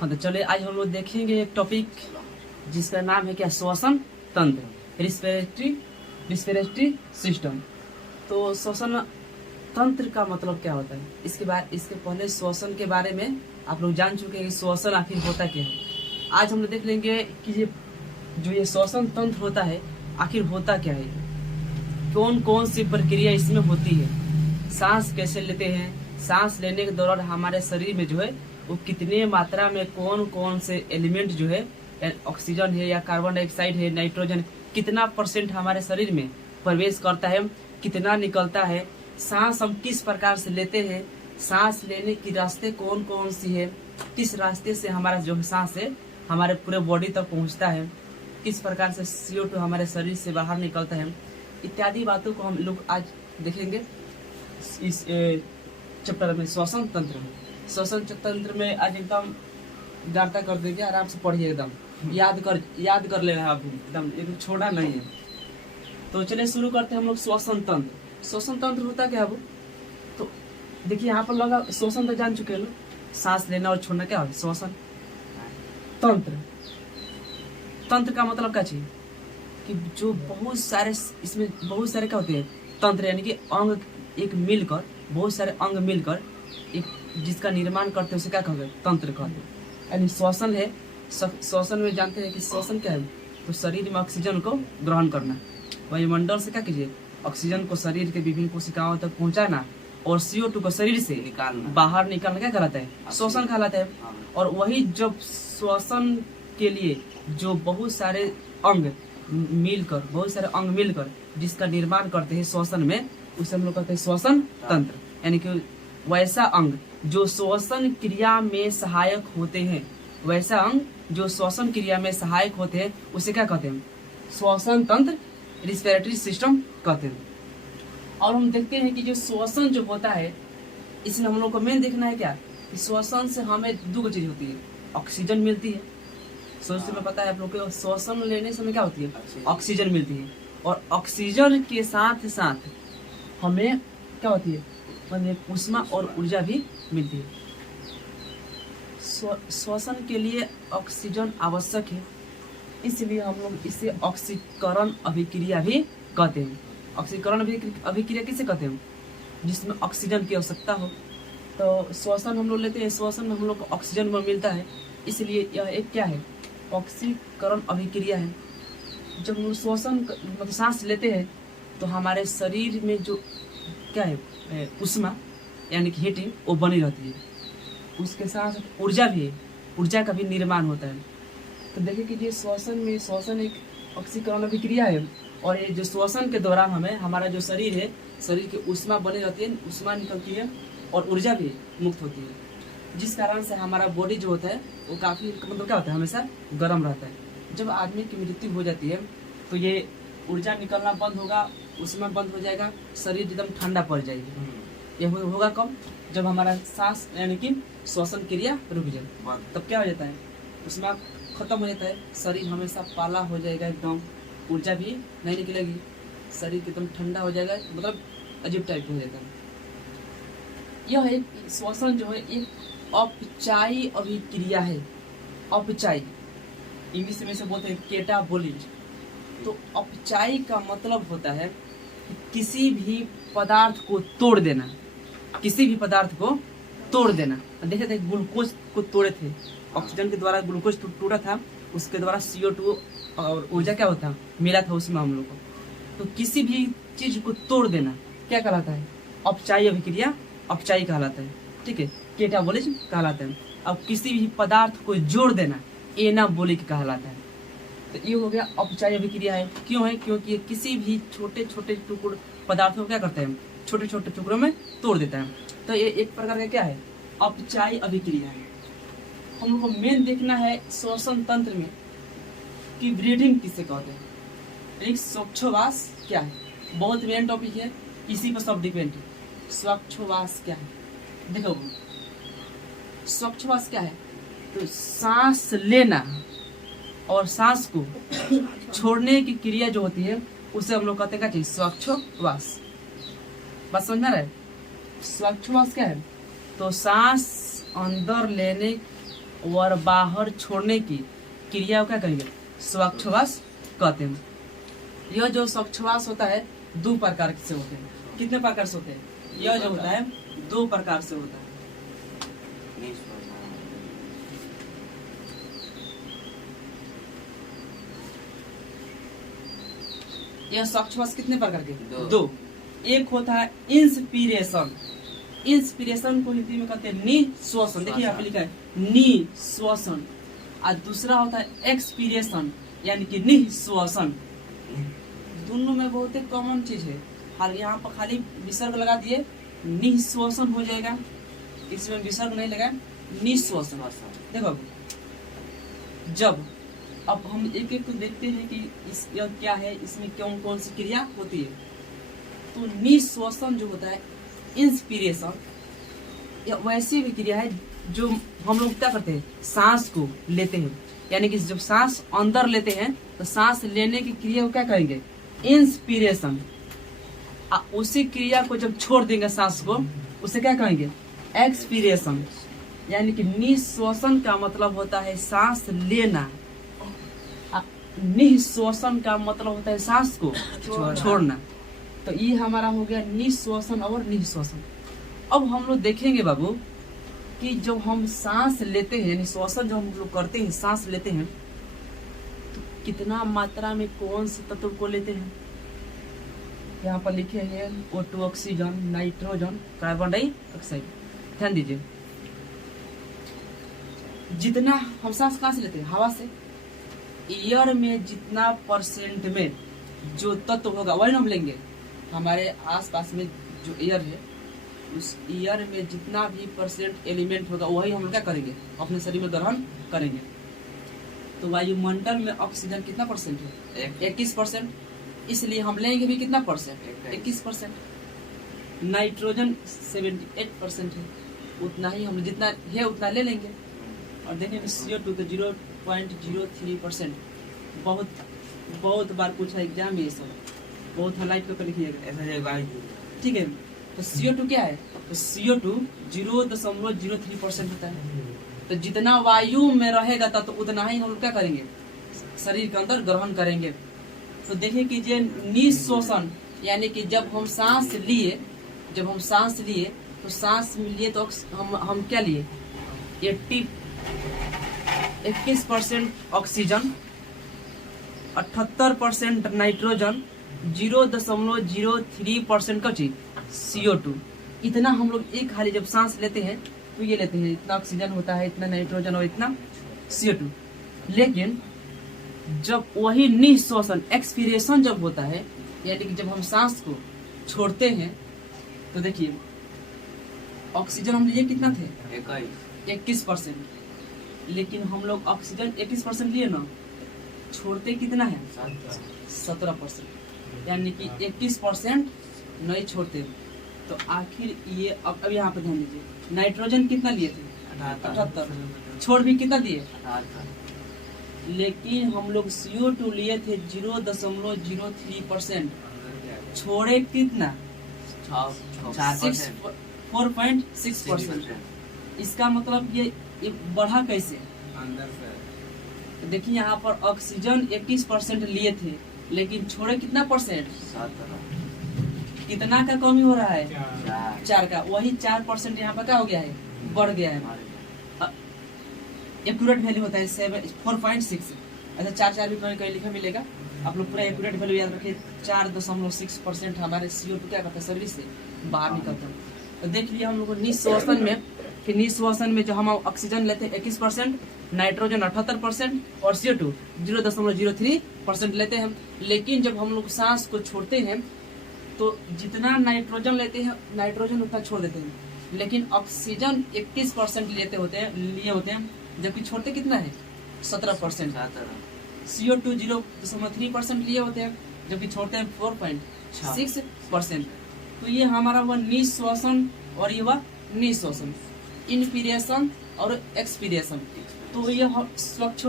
हाँ तो चलिए आज हम लोग देखेंगे एक टॉपिक जिसका नाम है क्या, श्वसन तंत्र, रिस्पिरेटरी सिस्टम। तो श्वसन तंत्र का मतलब क्या होता है, इसके पहले श्वसन के बारे में आप लोग जान चुके हैं कि श्वसन आखिर होता क्या है। आज हम लोग देख लेंगे कि ये श्वसन तंत्र होता है आखिर होता क्या है, कौन कौन सी प्रक्रिया इसमें होती है, सांस कैसे लेते हैं, सांस लेने के दौरान हमारे शरीर में जो है वो कितने मात्रा में कौन कौन से एलिमेंट जो है, ऑक्सीजन है या कार्बन डाइऑक्साइड है, नाइट्रोजन, कितना % हमारे शरीर में प्रवेश करता है, कितना निकलता है, सांस हम किस प्रकार से लेते हैं, सांस लेने की रास्ते कौन कौन सी है, किस रास्ते से हमारा जो सांस है हमारे पूरे बॉडी तक पहुंचता है, किस प्रकार से CO2 हमारे शरीर से बाहर निकलता है, इत्यादि बातों को हम लोग आज देखेंगे इस चैप्टर में, श्वसन तंत्र में। श्वसन तंत्र में आज एकदम गार्ता कर देंगे, आराम से पढ़िए, एकदम याद कर लेना है अभी, एकदम छोड़ा नहीं है। तो चलिए शुरू करते हैं हम लोग श्वसन तंत्र। श्वसन तंत्र होता क्या है वो, तो देखिए यहाँ पर लगा श्वसन तो जान चुके हैं लोग, सांस लेना और छोड़ना क्या है श्वसन। तंत्र का मतलब क्या चाहिए कि जो बहुत सारे इसमें बहुत सारे क्या होते हैं तंत्र, यानी कि अंग एक मिलकर, बहुत सारे अंग मिलकर एक जिसका निर्माण करते हैं उसे क्या कहते हैं, तंत्र कहते हैं। यानी श्वसन है, श्वसन में जानते हैं कि श्वसन क्या है, तो शरीर में ऑक्सीजन को ग्रहण करना, वायुमंडल से क्या कीजिए ऑक्सीजन को शरीर के विभिन्न कोशिकाओं तक पहुंचाना, और CO2 को शरीर से बाहर निकालना क्या कहलाता है, श्वसन कहलाता है। और वही जब श्वसन के लिए जो बहुत सारे अंग मिलकर जिसका निर्माण करते हैं श्वसन में, उसे हम लोग कहते हैं श्वसन तंत्र। यानी कि वैसा अंग जो श्वसन क्रिया में सहायक होते हैं, वैसा अंग जो श्वसन क्रिया में सहायक होते हैं उसे क्या कहते हैं, श्वसन तंत्र, रिस्पिरेटरी सिस्टम कहते हैं। और हम देखते हैं कि जो श्वसन जो होता है, इसमें हम लोग को मेन देखना है क्या, कि श्वसन से हमें दो चीज होती है, ऑक्सीजन मिलती है, सोचने में पता है आप लोग को, श्वसन लेने से हमें क्या होती है, ऑक्सीजन मिलती है, और ऑक्सीजन के साथ साथ हमें क्या होती है, मतलब ऊष्मा और ऊर्जा भी मिलती है। श्वसन के लिए ऑक्सीजन आवश्यक है, इसलिए हम लोग इसे ऑक्सीकरण अभिक्रिया भी कहते हैं। ऑक्सीकरण अभिक्रिया किसे कहते हैं, जिसमें ऑक्सीजन की आवश्यकता हो। तो श्वसन हम लोग लेते हैं, श्वसन में हम लोग को ऑक्सीजन मिलता है, इसलिए यह एक क्या है, ऑक्सीकरण अभिक्रिया है। जब हम श्वसन मतलब सांस लेते हैं तो हमारे शरीर में जो क्या है ऊष्मा यानी कि हीटिंग वो बनी रहती है, उसके साथ ऊर्जा भी है, ऊर्जा का भी निर्माण होता है। तो देखिए कि ये श्वसन एक ऑक्सीकरण अभिक्रिया है, और ये जो श्वसन के दौरान हमें हमारा जो शरीर है, शरीर की ऊष्मा बनी रहती है, ऊष्मा निकलती है और ऊर्जा भी मुक्त होती है, जिस कारण से हमारा बॉडी जो होता है वो काफ़ी मतलब क्या होता है, हमेशा गर्म रहता है। जब आदमी की मृत्यु हो जाती है तो ये ऊर्जा निकलना बंद होगा, ऊष्मा बंद हो जाएगा, शरीर एकदम ठंडा पड़ जाएगी। ये होगा कब, जब हमारा सांस यानी कि श्वसन क्रिया रुक जाए, तब क्या हो जाता है, ऊष्मा खत्म हो जाता है, शरीर हमेशा पाला हो जाएगा, एकदम ऊर्जा भी नहीं निकलेगी, शरीर एकदम ठंडा हो जाएगा, मतलब अजीब टाइप हो जाता है। यह एक श्वसन जो है एक अपचायी अभिक्रिया है। अपचायी इंग्लिश में से बोलते हैं कैटाबोलिट। तो अपचायी का मतलब होता है किसी भी पदार्थ को तोड़ देना, किसी भी पदार्थ को तोड़ देना। देखे थे ग्लूकोज को तोड़े थे, ऑक्सीजन के द्वारा ग्लूकोज टूटा था, उसके द्वारा CO2 और ऊर्जा क्या होता मिला था उसमें हम लोग को। तो किसी भी चीज को तोड़ देना क्या कहलाता है, अपचायी अभिक्रिया, अपचायी कहलाता है, ठीक है, कैटाबोलिज्म कहलाता है। अब किसी भी पदार्थ को जोड़ देना एनाबोलिक कहलाता है। तो ये हो गया अपचायी अभिक्रिया है। क्यों है, क्योंकि ये किसी भी छोटे छोटे टुकड़े पदार्थों को क्या करते हैं, छोटे छोटे टुकड़ों में तोड़ देता है। तो ये एक प्रकार का क्या है, अपचायी अभिक्रिया है। हम लोग को मेन देखना है श्वसन तंत्र में कि ब्रीदिंग किसे कहते हैं, एक श्वासोच्छ्वास क्या है, बहुत मेन टॉपिक है, इसी पर सब डिपेंड है। श्वासोच्छ्वास क्या है, देखो श्वासोच्छ्वास क्या है, तो सांस लेना और सांस को छोड़ने की क्रिया जो होती है उसे हम लोग कहते हैं क्या, श्वासोच्छ्वास। बात समझ में रहा है, श्वासोच्छ्वास क्या है, तो सांस अंदर लेने और बाहर छोड़ने की क्रिया को क्या कहेंगे, श्वासोच्छ्वास कहते हैं। यह जो श्वासोच्छ्वास होता है दो प्रकार से होते हैं। कितने प्रकार से होते हैं? यह जो होता है दो प्रकार से होता है। यह श्वासोच्छ्वास कितने प्रकार के? दो। एक होता है इंस्पिरेशन। इंस्पिरेशन को हिंदी में कहते हैं निश्वासन। देखिए यहाँ पे लिखा है निश्वासन। और दूसरा होता है एक्सपीरेशन यानी कि निश्वासन। दोनों में बहुत ही कॉमन चीज है। यहाँ पर खाली विसर्ग लगा दिए निश्वासन हो जाएगा, इसमें विसर्ग नहीं लगा, निश्वासन। देखो जब अब हम एक एक को देखते हैं कि यह क्या है, इसमें कौन कौन सी क्रिया होती है। तो निश्वासन जो होता है इंस्पिरेशन, यह वैसी भी क्रिया है जो हम लोग क्या करते हैं, सांस को लेते हैं। यानी कि जब सांस अंदर लेते हैं तो सांस लेने की क्रिया को क्या कहेंगे, इंस्पिरेशन। उसी क्रिया को जब छोड़ देंगे सांस को, उसे क्या कहेंगे, एक्सपीरेशन। यानी कि निश्वासन का मतलब होता है सांस लेना, निश्वासन का मतलब होता है सांस को छोड़ना। तो ये हमारा हो गया निश्वासन और निश्वासन। अब हम लोग देखेंगे बाबू कि जब हम सांस लेते हैं, निश्वासन जो हम लोग करते हैं, सांस लेते हैं, तो कितना मात्रा में कौन से तत्व को लेते हैं। यहाँ पर लिखे हैं O2 oxygen, nitrogen, carbon dioxide. ध्यान दीजिए, जितना हम सांस कहाँ से लेते हैं, हवा से। एयर में जितना परसेंट में जो तत्व होगा वही हम लेंगे। हमारे आसपास में जो एयर है, उस एयर में जितना भी परसेंट एलिमेंट होगा वही हम क्या करेंगे, अपने शरीर में ग्रहण करेंगे। तो वायुमंडल में ऑक्सीजन कितना परसेंट है, 21%। इसलिए हम लेंगे भी कितना परसेंट, 21%। नाइट्रोजन 78% है, उतना ही हम जितना है उतना ले लेंगे। और देखेंगे CO2 तो 0.03%। बहुत बार पूछा एग्जाम में, ये सब बहुत हाईलाइट करके लिखिएगा, ठीक है। तो CO2 क्या है, तो CO2 0.03% होता है। तो जितना वायु में रहेगा तो उतना ही हम क्या करेंगे, शरीर के अंदर ग्रहण करेंगे। तो देखिए कि ये निश्वासन यानी कि जब हम सांस लिए तो हम क्या लिए, 21% ऑक्सीजन, 78% नाइट्रोजन, 0.03% का चीज CO2। इतना हम लोग एक हाली जब सांस लेते हैं तो ये लेते हैं, इतना ऑक्सीजन होता है, इतना नाइट्रोजन और इतना CO2। लेकिन जब वही निश्वासन एक्सपीरेशन जब होता है, यानी कि जब हम सांस को छोड़ते हैं, तो देखिए ऑक्सीजन हम लिए कितना थे, 21%। लेकिन हम लोग ऑक्सीजन 21% लिए ना, छोड़ते कितना है, 17%। यानी कि 21% नहीं छोड़ते। तो आखिर ये अब यहाँ पे ध्यान दीजिए, नाइट्रोजन कितना लिए थे, 78, छोड़ भी कितना दिए, 78। लेकिन हम लोग CO2 लिए थे 0.03%, छोड़े कितना, 4.6%। इसका मतलब ये बढ़ा कैसे, देखिए यहाँ पर ऑक्सीजन 21% लिए थे, लेकिन छोड़े कितना परसेंट, 17। कितना का कमी हो रहा है, 4 का। वही 4% यहाँ पर क्या हो गया है, बढ़ गया है। एक्यूरेट वैल्यू होता है 4.6। ऐसा 4 भी कहीं लिखा मिलेगा, आप लोग पूरा एक्यूरेट वैल्यू याद रखिए। 4.6% हमारे CO2 क्या करता है, शरीर से बाहर निकलता है। तो देख लिया हम लोग निश्वासन में कि निश्वासन में जो हम ऑक्सीजन लेते हैं 21%, नाइट्रोजन 78% और CO2 0.03% लेते हैं। लेकिन जब हम लोग सांस को छोड़ते हैं तो जितना नाइट्रोजन लेते हैं, नाइट्रोजन उतना छोड़ देते हैं। लेकिन ऑक्सीजन 21% लिए होते हैं, जबकि छोड़ते कितना है, 17%। CO2 0.3% लिए होते हैं, जबकि छोड़ते हैं 4.6%। तो ये हमारा हुआ निश्वासन और ये हुआ निश्वासन, इंस्पिरेशन और एक्सपीरेशन। तो ये स्वच्छ